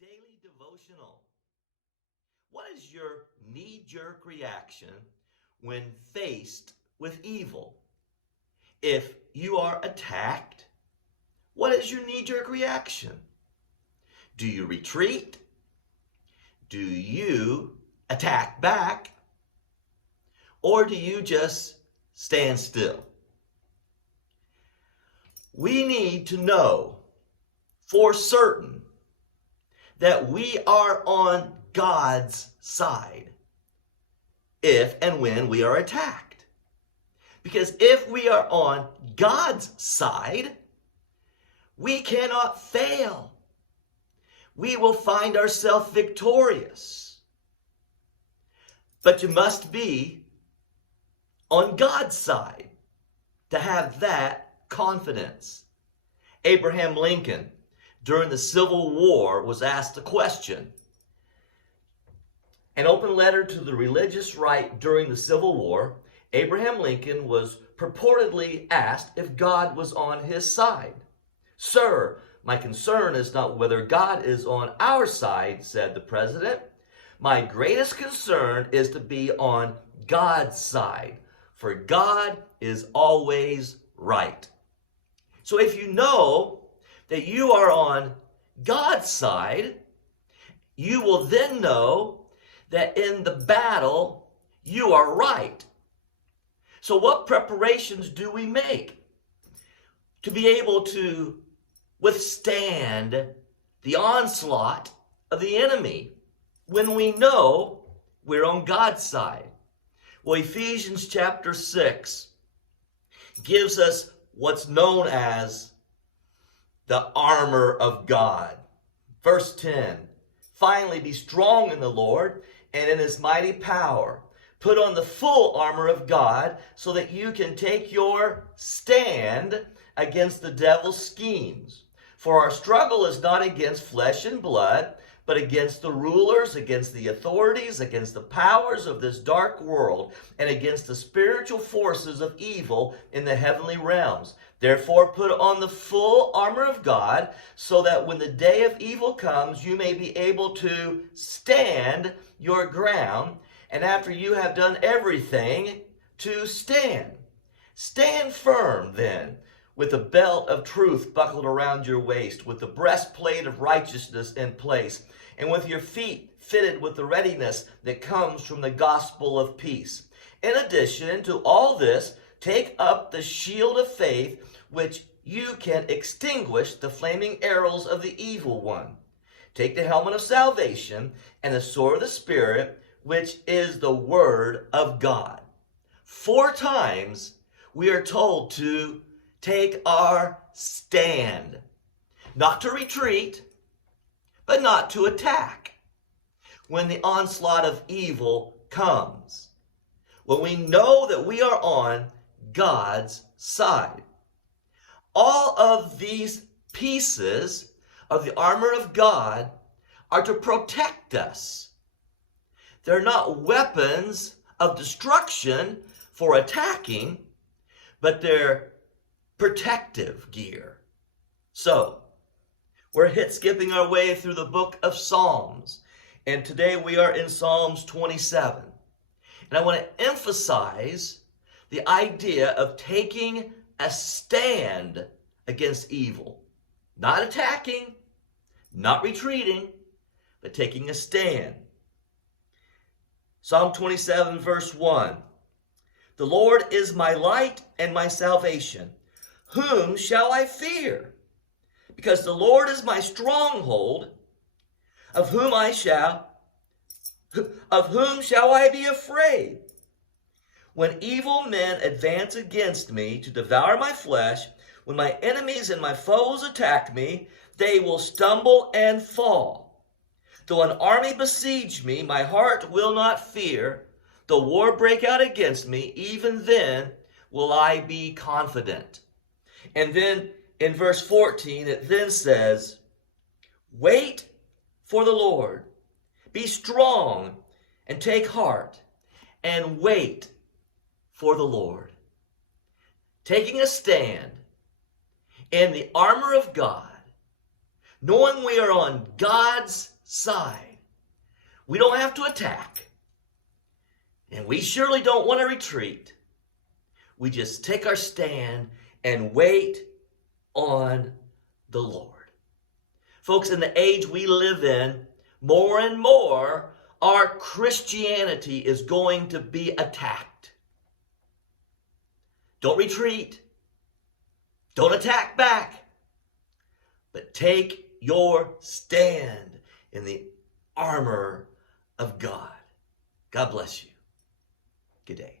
daily devotional. What is your knee-jerk reaction when faced with evil? If you are attacked, what is your knee-jerk reaction? Do you retreat? Do you attack back? Or do you just stand still? We need to know for certain that we are on God's side if and when we are attacked. Because if we are on God's side, we cannot fail. We will find ourselves victorious. But you must be on God's side to have that confidence. Abraham Lincoln, during the Civil War, was asked a question. An open letter to the religious right during the Civil War, Abraham Lincoln was purportedly asked if God was on his side. "Sir, my concern is not whether God is on our side," said the president. "My greatest concern is to be on God's side, for God is always right." So if you know that you are on God's side, you will then know that in the battle, you are right. So what preparations do we make to be able to withstand the onslaught of the enemy when we know we're on God's side? Well, Ephesians chapter 6 gives us what's known as the armor of God. Verse 10, "Finally be strong in the Lord and in his mighty power. Put on the full armor of God so that you can take your stand against the devil's schemes. For our struggle is not against flesh and blood, but against the rulers, against the authorities, against the powers of this dark world, and against the spiritual forces of evil in the heavenly realms. Therefore, put on the full armor of God, so that when the day of evil comes, you may be able to stand your ground, and after you have done everything, to stand. Stand firm, then, with the belt of truth buckled around your waist, with the breastplate of righteousness in place, and with your feet fitted with the readiness that comes from the gospel of peace. In addition to all this, take up the shield of faith, which you can extinguish the flaming arrows of the evil one. Take the helmet of salvation and the sword of the Spirit, which is the word of God." 4 times we are told to take our stand. Not to retreat, but not to attack. When the onslaught of evil comes. When we know that we are on God's side. All of these pieces of the armor of God are to protect us. They're not weapons of destruction for attacking, but they're protective gear. So, we're skipping our way through the book of Psalms, and today we are in Psalms 27. And I want to emphasize the idea of taking a stand against evil. Not attacking, not retreating, but taking a stand. Psalm 27 verse 1. "The Lord is my light and my salvation. Whom shall I fear? Because the Lord is my stronghold. Of whom shall I be afraid? When evil men advance against me to devour my flesh, when my enemies and my foes attack me, they will stumble and fall. Though an army besiege me, my heart will not fear. Though war break out against me, even then will I be confident." And then in verse 14, it then says, "Wait for the Lord. Be strong and take heart, and wait for the Lord." Taking a stand in the armor of God knowing we are on God's side. We don't have to attack, and we surely don't want to retreat. We just take our stand and wait on the Lord. Folks, in the age we live in, more and more, our Christianity is going to be attacked. Don't retreat. Don't attack back. But take your stand in the armor of God. God bless you. Good day.